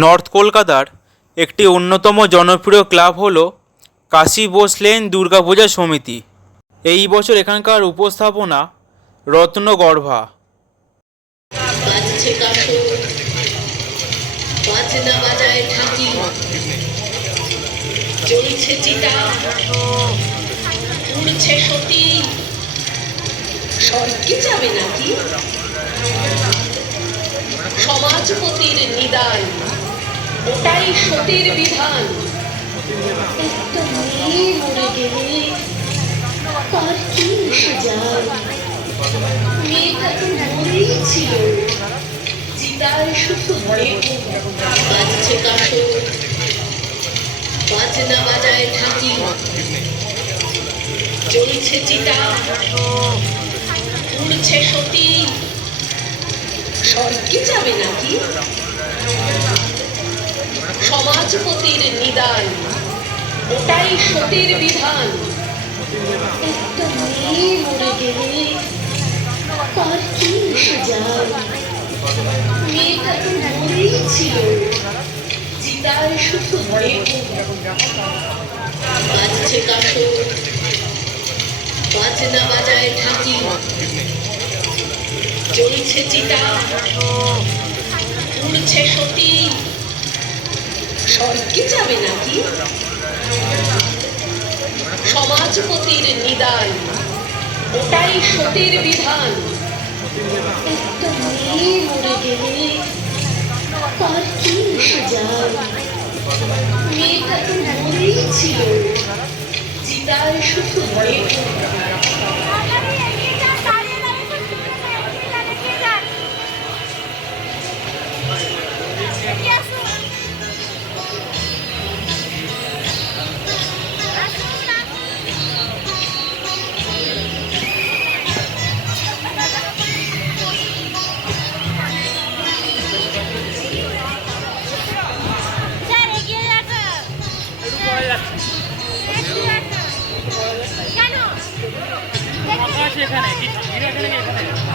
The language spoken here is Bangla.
নর্থ কলকাতার একটি অন্যতম জনপ্রিয় ক্লাব হল কাশী বোস লেন দুর্গাপূজা সমিতি। এই বছর এখানকার উপস্থাপনা রত্নগর্ভা। সমাজপতির নিদান। ওটাই সতীর বিধান। একটা তো মরেই শুধু বাজনা বাজায় চলছে চিতা উড়ছে সতী। স্বর্গে যাবে নাকি? সমাজপতির নিদান, ওটাই সতীর বিধান। একটা মেয়ে মরে গেলে তার কি এসে যায় মেয়েটা তো মরেই ছিল চিতায় শুধু বাজছে কাশো, বাজনা বাজায় ঢাকি। চলছে চিতা উড়ছে সতী। স্বর্গে যাবে নাকি? সমাজপতির নিদান, ওটাই সতীর বিধান। একটা মেয়ে মরে গেলে তার কি এসে যায়? মেয়েটা তো মরেই ছিল। চিতায় শুধু দেখো এখানে এখানে